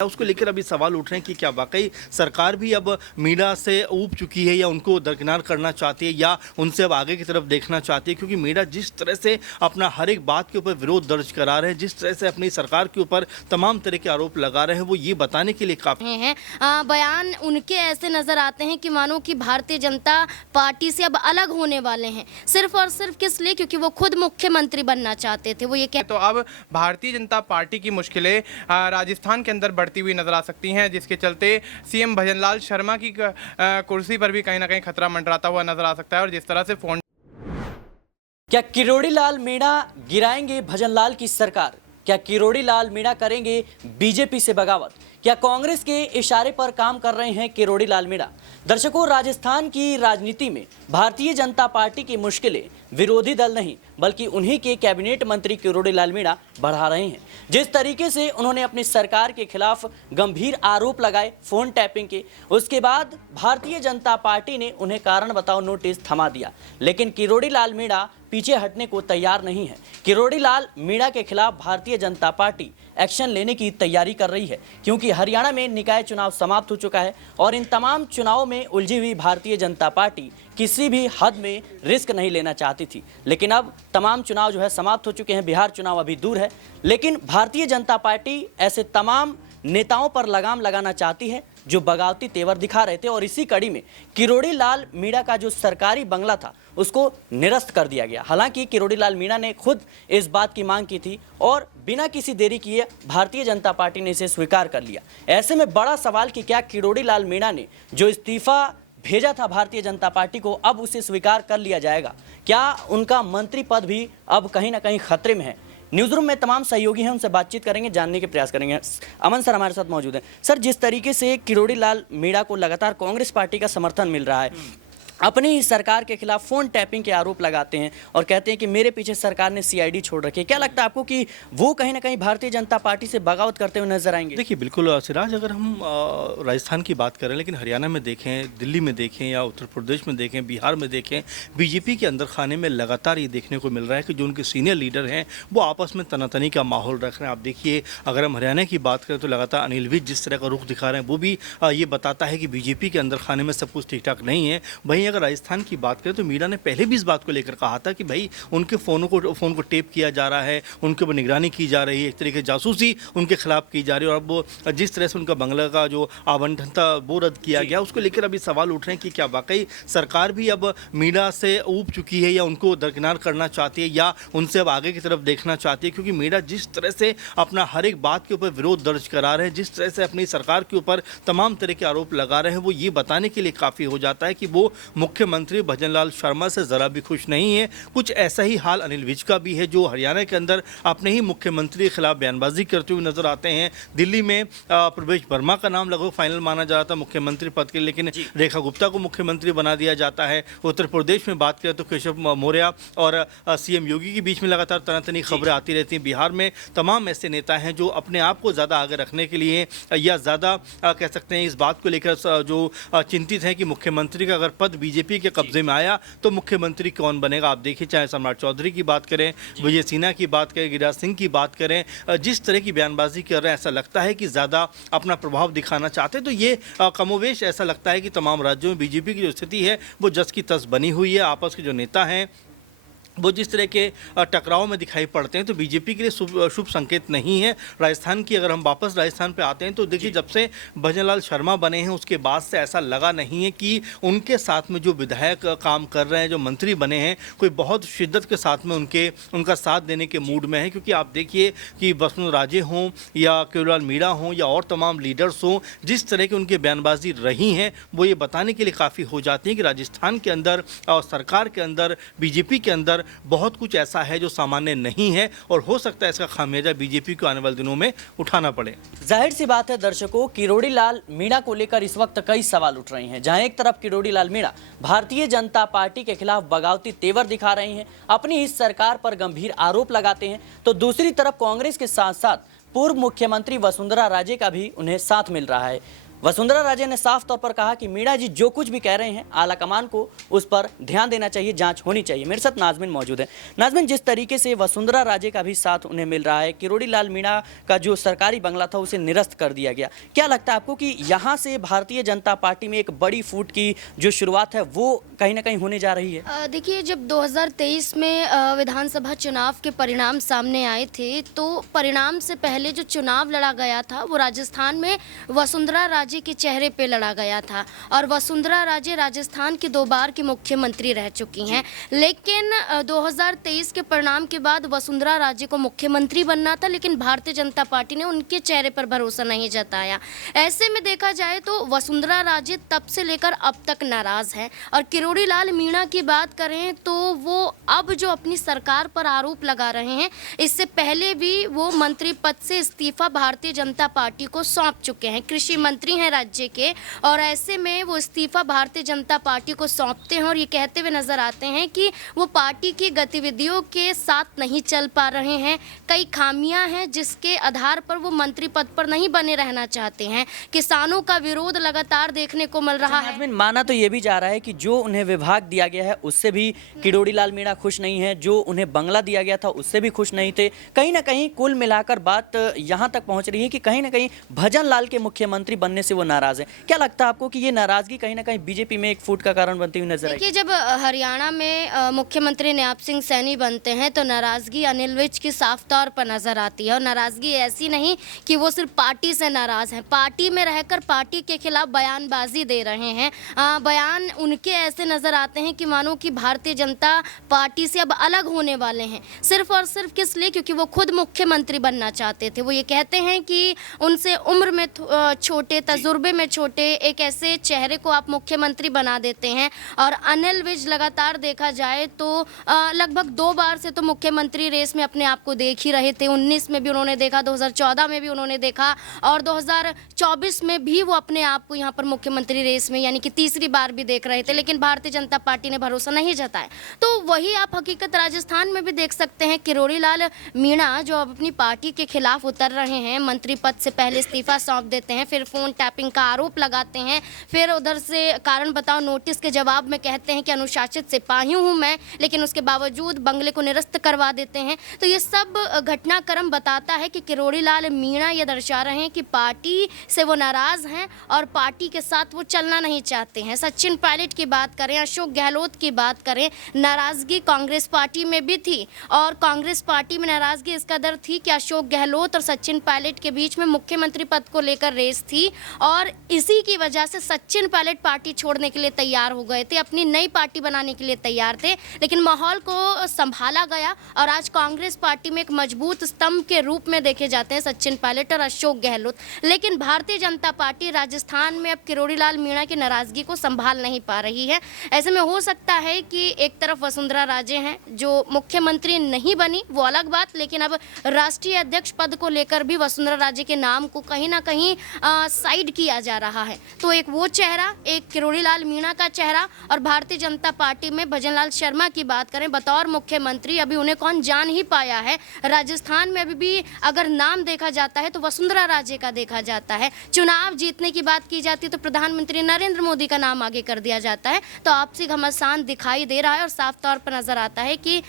उसको लेकर अभी सवाल उठ रहे हैं कि क्या वाकई सरकार भी अब मीडिया से ऊब चुकी है या उनको दरकिनार करना चाहती है या उनसे अब आगे की तरफ देखना चाहती है, क्योंकि मीडिया जिस तरह से अपना हर एक बात के ऊपर विरोध दर्ज करा रहे हैं, जिस तरह से अपनी सरकार के ऊपर तमाम तरह के आरोप लगा रहे हैं, वो ये बताने के लिए काफी हैं। बयान उनके ऐसे नजर आते हैं कि मानो कि भारतीय जनता पार्टी से अब अलग होने वाले हैं, सिर्फ और सिर्फ किस लिए, क्योंकि वो खुद मुख्यमंत्री बनना चाहते थे। वो ये तो अब भारतीय जनता पार्टी की मुश्किलें राजस्थान के अंदर बढ़ती हुई नजर आ सकती हैं, जिसके चलते सीएम भजनलाल शर्मा की कुर्सी पर भी कहीं ना कहीं खतरा मंडराता हुआ नजर आ सकता है। और जिस तरह से फोन क्या किरोड़ी लाल मीणा गिराएंगे भजनलाल की सरकार? क्या किरोड़ी लाल मीणा करेंगे बीजेपी से बगावत? क्या कांग्रेस के इशारे पर काम कर रहे हैं किरोड़ी लाल मीणा? दर्शकों, राजस्थान की राजनीति में भारतीय जनता पार्टी की मुश्किलें विरोधी दल नहीं बल्कि उन्हीं के कैबिनेट मंत्री किरोड़ी लाल मीणा बढ़ा रहे हैं। जिस तरीके से उन्होंने अपनी सरकार के खिलाफ गंभीर आरोप लगाए फोन टैपिंग के, उसके बाद भारतीय जनता पार्टी ने उन्हें कारण बताओ नोटिस थमा दिया, लेकिन किरोड़ी लाल मीणा पीछे हटने को तैयार नहीं है। किरोड़ी लाल मीणा के खिलाफ भारतीय जनता पार्टी एक्शन लेने की तैयारी कर रही है, क्योंकि हरियाणा में निकाय चुनाव समाप्त हो चुका है और इन तमाम चुनावों में उलझी हुई भारतीय जनता पार्टी किसी भी हद में रिस्क नहीं लेना चाहती थी। लेकिन अब तमाम चुनाव जो है समाप्त हो चुके हैं, बिहार चुनाव अभी दूर है, लेकिन भारतीय जनता पार्टी ऐसे तमाम नेताओं पर लगाम लगाना चाहती है जो बगावती तेवर दिखा रहे थे। और इसी कड़ी में किरोड़ी लाल मीणा का जो सरकारी बंगला था उसको निरस्त कर दिया गया। हालांकि किरोड़ी लाल मीणा ने खुद इस बात की मांग की थी और बिना किसी देरी किए भारतीय जनता पार्टी ने इसे स्वीकार कर लिया। ऐसे में बड़ा सवाल कि क्या किरोड़ी लाल मीणा ने जो इस्तीफा भेजा था भारतीय जनता पार्टी को, अब उसे स्वीकार कर लिया जाएगा? क्या उनका मंत्री पद भी अब कहीं ना कहीं खतरे में है? न्यूज़ रूम में तमाम सहयोगी हैं, उनसे बातचीत करेंगे, जानने के प्रयास करेंगे। अमन सर हमारे साथ मौजूद हैं। सर, जिस तरीके से किरोड़ी लाल मीणा को लगातार कांग्रेस पार्टी का समर्थन मिल रहा है, अपनी ही सरकार के खिलाफ फोन टैपिंग के आरोप लगाते हैं और कहते हैं कि मेरे पीछे सरकार ने सीआईडी छोड़ रखी है, क्या लगता है आपको कि वो कहीं ना कहीं भारतीय जनता पार्टी से बगावत करते हुए नजर आएंगे? देखिए, बिल्कुल सिराज, अगर हम राजस्थान की बात करें, लेकिन हरियाणा में देखें, दिल्ली में देखें या उत्तर प्रदेश में देखें, बिहार में देखें, बीजेपी के अंदर खाने में लगातार ये देखने को मिल रहा है कि जो उनके सीनियर लीडर हैं वो आपस में तनातनी का माहौल रख रहे हैं। आप देखिए, अगर हम हरियाणा की बात करें तो लगातार अनिल विज जिस तरह का रुख दिखा रहे हैं, वो भी ये बताता है कि बीजेपी के अंदर खाने में सब कुछ ठीक ठाक नहीं है। वहीं अगर राजस्थान की बात करें तो मीडिया ने पहले भी इस बात को लेकर कहा था कि भाई उनके फ़ोन को टेप किया जा रहा है, उनके ऊपर निगरानी की जा रही है, एक तरीके जासूसी उनके खिलाफ की जा रही है। और अब जिस तरह से उनका बंगला का जो आवंटन था वो रद्द किया गया, उसको लेकर अभी सवाल उठ रहे हैं कि क्या वाकई सरकार भी अब मीडिया से ऊब चुकी है या उनको दरकिनार करना चाहती है या उनसे अब आगे की तरफ देखना चाहती है, क्योंकि मीडिया जिस तरह से अपना हर एक बात के ऊपर विरोध दर्ज करा रहे हैं, जिस तरह से अपनी सरकार के ऊपर तमाम तरह के आरोप लगा रहे हैं, वो ये बताने के लिए काफ़ी हो जाता है कि वो मुख्यमंत्री भजनलाल शर्मा से ज़रा भी खुश नहीं है। कुछ ऐसा ही हाल अनिल विज का भी है, जो हरियाणा के अंदर अपने ही मुख्यमंत्री के खिलाफ बयानबाजी करते हुए नजर आते हैं। दिल्ली में प्रवेश वर्मा का नाम लगभग फाइनल माना जा रहा था मुख्यमंत्री पद के, लेकिन रेखा गुप्ता को मुख्यमंत्री बना दिया जाता है। उत्तर प्रदेश में बात करें तो केशव मौर्य और सीएम योगी के बीच में लगातार तनातनी खबरें आती रहती हैं। बिहार में तमाम ऐसे नेता हैं जो अपने आप को ज़्यादा आगे रखने के लिए या ज़्यादा कह सकते हैं इस बात को लेकर जो चिंतित हैं कि मुख्यमंत्री का अगर पद बीजेपी के कब्जे में आया तो मुख्यमंत्री कौन बनेगा। आप देखिए, चाहे सम्राट चौधरी की बात करें, विजय सिन्हा की बात करें, गिरिराज सिंह की बात करें, जिस तरह की बयानबाजी कर रहे हैं, ऐसा लगता है कि ज़्यादा अपना प्रभाव दिखाना चाहते हैं। तो ये कमोवेश ऐसा लगता है कि तमाम राज्यों में बीजेपी की जो स्थिति है वो जस की तस बनी हुई है। आपस के जो नेता हैं वो जिस तरह के टकराव में दिखाई पड़ते हैं तो बीजेपी के लिए शुभ संकेत नहीं है। राजस्थान की अगर हम वापस राजस्थान पे आते हैं तो देखिए, जब से भजनलाल शर्मा बने हैं उसके बाद से ऐसा लगा नहीं है कि उनके साथ में जो विधायक काम कर रहे हैं, जो मंत्री बने हैं, कोई बहुत शिद्दत के साथ में उनका साथ देने के मूड में है। क्योंकि आप देखिए कि वसुंधरा राजे हों या किरोड़ी लाल मीणा हों या और तमाम लीडर्स हों, जिस तरह की उनकी बयानबाजी रही हैं वो ये बताने के लिए काफ़ी हो जाती है कि राजस्थान के अंदर और सरकार के अंदर, बीजेपी के अंदर बहुत कुछ ऐसा है जो सामान्य नहीं है और हो सकता है इसका खामियाजा बीजेपी को आने वाले दिनों में उठाना पड़े। जाहिर सी बात है दर्शकों, किरोड़ी लाल मीणा को लेकर इस वक्त कई सवाल उठ रहे हैं। जहां एक तरफ किरोड़ी लाल मीणा भारतीय जनता पार्टी के खिलाफ बगावती तेवर दिखा रहे हैं, अपनी इस सरकार पर गंभीर आरोप लगाते हैं, तो दूसरी तरफ कांग्रेस के साथ साथ पूर्व मुख्यमंत्री वसुंधरा राजे का भी उन्हें साथ मिल रहा है। वसुंधरा राजे ने साफ तौर पर कहा कि मीणा जी जो कुछ भी कह रहे हैं आला कमान को उस पर ध्यान देना चाहिए, जांच होनी चाहिए। मेरे साथ नाजमिन मौजूद है। नाजमिन, जिस तरीके से वसुंधरा राजे का भी साथ उन्हें मिल रहा है, किरोड़ी लाल मीणा का जो सरकारी बंगला था उसे निरस्त कर दिया गया, क्या लगता है आपको कि यहाँ से भारतीय जनता पार्टी में एक बड़ी फूट की जो शुरुआत है वो कहीं ना कहीं होने जा रही है? देखिए, जब 2023 में विधानसभा चुनाव के परिणाम सामने आए थे तो परिणाम से पहले जो चुनाव लड़ा गया था वो राजस्थान में वसुंधरा राजे के चेहरे पे लड़ा गया था और वसुंधरा राजे राजस्थान की 2 बार की मुख्यमंत्री रह चुकी हैं। लेकिन 2023 के परिणाम के बाद वसुंधरा राजे को मुख्यमंत्री बनना था, लेकिन भारतीय जनता पार्टी ने उनके चेहरे पर भरोसा नहीं जताया। ऐसे में देखा जाए तो वसुंधरा राजे तब से लेकर अब तक नाराज हैं और किरोड़ी लाल मीणा की बात करें तो वो अब जो अपनी सरकार पर आरोप लगा रहे हैं, इससे पहले भी वो मंत्री पद से इस्तीफा भारतीय जनता पार्टी को सौंप चुके हैं। कृषि मंत्री हैं राज्य के और ऐसे में वो इस्तीफा भारतीय जनता पार्टी को सौंपते हैं और ये कहते हुए नजर आते हैं कि वो पार्टी की गतिविधियों के साथ नहीं चल पा रहे हैं, कई खामियां हैं जिसके आधार पर वो मंत्री पद पर नहीं बने रहना चाहते हैं। किसानों का विरोध लगातार देखने को मिल रहा है। नाजमिन, माना तो ये भी जा रहा है कि जो उन्हें विभाग दिया गया है उससे भी किरोड़ी लाल मीणा खुश नहीं है, जो उन्हें बंगला दिया गया था उससे भी खुश नहीं थे। कहीं ना कहीं कुल मिलाकर बात यहाँ तक पहुँच रही है कि कहीं ना कहीं भजन लाल के मुख्यमंत्री बनने से वो नाराज हैं। क्या लगता है आपको कि ये नाराजगी कहीं ना कहीं बीजेपी में एक फूट का कारण बनती हुई नजर आई? देखिए, जब हरियाणा में मुख्यमंत्री नयाब सिंह सैनी बनते हैं तो नाराजगी अनिल विज की साफ तौर पर नजर आती है और नाराजगी ऐसी नहीं कि वो सिर्फ पार्टी से नाराज हैं, पार्टी में रहकर पार्टी के खिलाफ बयानबाजी दे रहे हैं। बयान उनके ऐसे नजर आते हैं कि मानो कि भारतीय जनता पार्टी से अब अलग होने वाले हैं, सिर्फ और सिर्फ किस लिए, क्योंकि वो खुद मुख्यमंत्री बनना चाहते थे। वो ये कहते हैं कि उनसे उम्र में छोटे, तजुर्बे में छोटे एक ऐसे चेहरे को आप मुख्यमंत्री बना देते हैं। और अनिल विज लगातार देखा जाए तो लगभग 2 बार से तो मुख्यमंत्री रेस में अपने आप को देख ही रहे थे। 19 में भी उन्होंने देखा, 2014 में भी उन्होंने देखा और 2024 में भी वो अपने आप को यहाँ पर मुख्यमंत्री रेस में यानी कि तीसरी बार भी देख रहे थे, लेकिन भारतीय जनता पार्टी ने भरोसा नहीं जताया। तो वही आप हकीकत राजस्थान में भी देख सकते हैं। किरोड़ी लाल मीणा जो अब अपनी पार्टी के खिलाफ उतर रहे हैं, मंत्री पद से पहले इस्तीफा सौंप देते हैं, फिर फोन टैपिंग का आरोप लगाते हैं, फिर उधर से कारण बताओ नोटिस के जवाब में कहते हैं कि अनुशासित सिपाही हूं मैं, लेकिन उसके बावजूद बंगले को निरस्त करवा देते हैं। तो ये सब घटनाक्रम बताता है कि किरोड़ी लाल मीणा ये दर्शा रहे हैं कि पार्टी से वो नाराज हैं और पार्टी के साथ वो चलना नहीं चाहते हैं। सचिन पायलट की बात करें, अशोक गहलोत की बात करें, नाराजगी कांग्रेस पार्टी में भी थी और कांग्रेस पार्टी में नाराजगी इस कदर थी कि अशोक गहलोत और सचिन पायलट के बीच में मुख्यमंत्री पद को लेकर रेस थी और इसी की वजह से सचिन पायलट पार्टी छोड़ने के लिए तैयार हो गए थे, अपनी नई पार्टी बनाने के लिए तैयार थे, लेकिन माहौल को संभाला गया और आज कांग्रेस पार्टी में एक मजबूत स्तंभ के रूप में देखे जाते हैं सचिन पायलट और अशोक गहलोत। लेकिन भारतीय जनता पार्टी राजस्थान में अब किरोड़ी लाल मीणा की नाराजगी को संभाल नहीं पा रही है। ऐसे में हो सकता है कि एक तरफ वसुंधरा राजे हैं जो मुख्यमंत्री नहीं बनी, वो अलग बात, लेकिन अब राष्ट्रीय अध्यक्ष पद को लेकर भी वसुंधरा राजे के नाम को कहीं ना कहीं साइड किया जा रहा है। तो एक वो चेहरा, एक किरोड़ी लाल मीणा का चेहरा और भारतीय जनता पार्टी में भजन लाल शर्मा की बात करें बतौर मुख्यमंत्री, अभी उन्हें कौन जान ही पाया है। राजस्थान में अभी भी अगर नाम देखा जाता है तो वसुंधरा राजे का देखा जाता है। चुनाव जीतने की बात की जाती है तो प्रधानमंत्री नरेंद्र मोदी का नाम आगे कर दिया जाता है। तो आपसी घमासान दिखाई दे रहा है और साफ तौर पर नजर आता है कि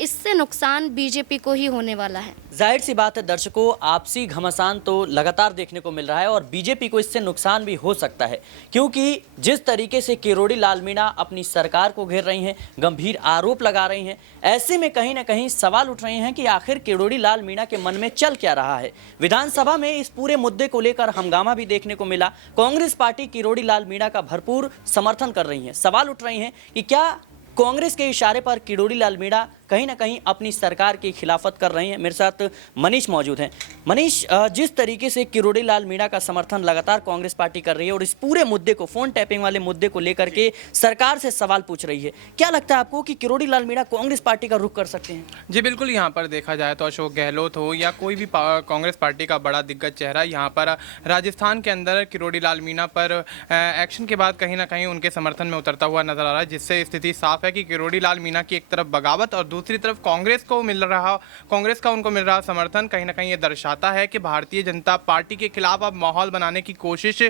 इससे नुकसान बीजेपी को ही होने वाला है। जाहिर सी बात है दर्शकों, आपसी घमासान तो लगातार देखने को मिल रहा है और बीजेपी को इससे नुकसान भी हो सकता है, क्योंकि जिस तरीके से किरोड़ी लाल मीणा अपनी सरकार को घेर रही हैं, गंभीर आरोप लगा रही हैं, ऐसे में कहीं ना कहीं सवाल उठ रहे हैं कि आखिर किरोड़ी लाल मीणा के मन में चल क्या रहा है। विधानसभा में इस पूरे मुद्दे को लेकर हंगामा भी देखने को मिला। कांग्रेस पार्टी किरोड़ी लाल मीणा का भरपूर समर्थन कर रही है। सवाल उठ रहे हैं कि क्या कांग्रेस के इशारे पर किरोड़ी लाल मीणा कहीं ना कहीं अपनी सरकार की खिलाफत कर रहे हैं। मेरे साथ मनीष मौजूद हैं। मनीष, जिस तरीके से किरोड़ी लाल मीणा का समर्थन लगातार कांग्रेस पार्टी कर रही है और इस पूरे मुद्दे को, फोन टैपिंग वाले मुद्दे को लेकर के सरकार से सवाल पूछ रही है, क्या लगता है आपको कि किरोड़ी लाल मीणा कांग्रेस पार्टी का रुख कर सकते हैं? जी बिल्कुल, यहाँ पर देखा जाए तो अशोक गहलोत हो या कोई भी कांग्रेस पार्टी का बड़ा दिग्गज चेहरा यहाँ पर राजस्थान के अंदर किरोड़ी लाल मीणा पर एक्शन के बाद कहीं ना कहीं उनके समर्थन में उतरता हुआ नजर आ रहा है, जिससे स्थिति साफ है कि किरोड़ी लाल मीणा की एक तरफ बगावत और दूसरी तरफ कांग्रेस का उनको मिल रहा समर्थन कहीं ना कहीं ये दर्शाता है कि भारतीय जनता पार्टी के खिलाफ अब माहौल बनाने की कोशिश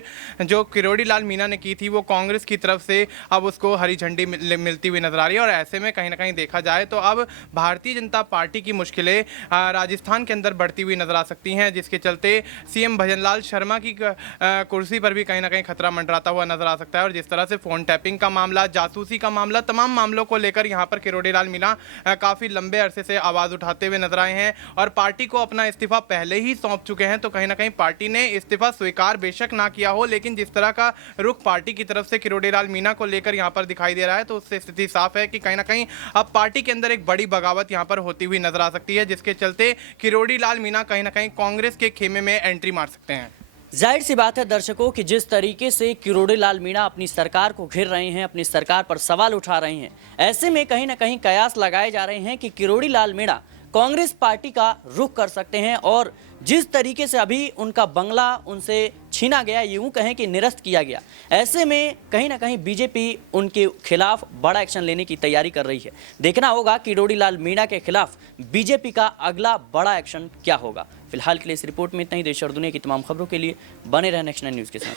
जो किरोड़ी लाल मीणा ने की थी वो कांग्रेस की तरफ से अब उसको हरी झंडी मिलती हुई नजर आ रही है। और ऐसे में कहीं ना कहीं देखा जाए तो अब भारतीय जनता पार्टी की मुश्किलें राजस्थान के अंदर बढ़ती हुई नजर आ सकती हैं, जिसके चलते सीएम भजनलाल शर्मा की कुर्सी पर भी कहीं ना कहीं खतरा मंडराता हुआ नजर आ सकता है। और जिस तरह से फोन टैपिंग का मामला, जासूसी का मामला, तमाम मामलों को लेकर यहाँ पर किरोड़ी लाल मीणा काफी लंबे अरसे से आवाज उठाते हुए नजर आए हैं और पार्टी को अपना इस्तीफा पहले ही सौंप चुके हैं। तो कहीं ना कहीं पार्टी ने इस्तीफा स्वीकार बेशक ना किया हो, लेकिन जिस तरह का रुख पार्टी की तरफ से किरोड़ी लाल मीणा को लेकर यहाँ पर दिखाई दे रहा है तो उससे स्थिति साफ है कि कहीं ना कहीं अब पार्टी के अंदर एक बड़ी बगावत यहाँ पर होती हुई नजर आ सकती है, जिसके चलते किरोड़ी लाल मीणा कहीं ना कहीं कांग्रेस के खेमे में एंट्री मार सकते हैं। जाहिर सी बात है दर्शकों कि जिस तरीके से किरोड़ी लाल मीणा अपनी सरकार को घेर रहे हैं, अपनी सरकार पर सवाल उठा रहे हैं, ऐसे में कहीं ना कहीं कयास लगाए जा रहे हैं कि किरोड़ी लाल मीणा कांग्रेस पार्टी का रुख कर सकते हैं। और जिस तरीके से अभी उनका बंगला उनसे छीना गया, यूं कहें कि निरस्त किया गया, ऐसे में कहीं ना कहीं बीजेपी उनके खिलाफ बड़ा एक्शन लेने की तैयारी कर रही है। देखना होगा किरोड़ी लाल मीणा के खिलाफ बीजेपी का अगला बड़ा एक्शन क्या होगा। फिलहाल के लिए इस रिपोर्ट में इतना ही। देश और दुनिया की तमाम खबरों के लिए बने रहें नेक्स्ट 9 न्यूज़ के साथ।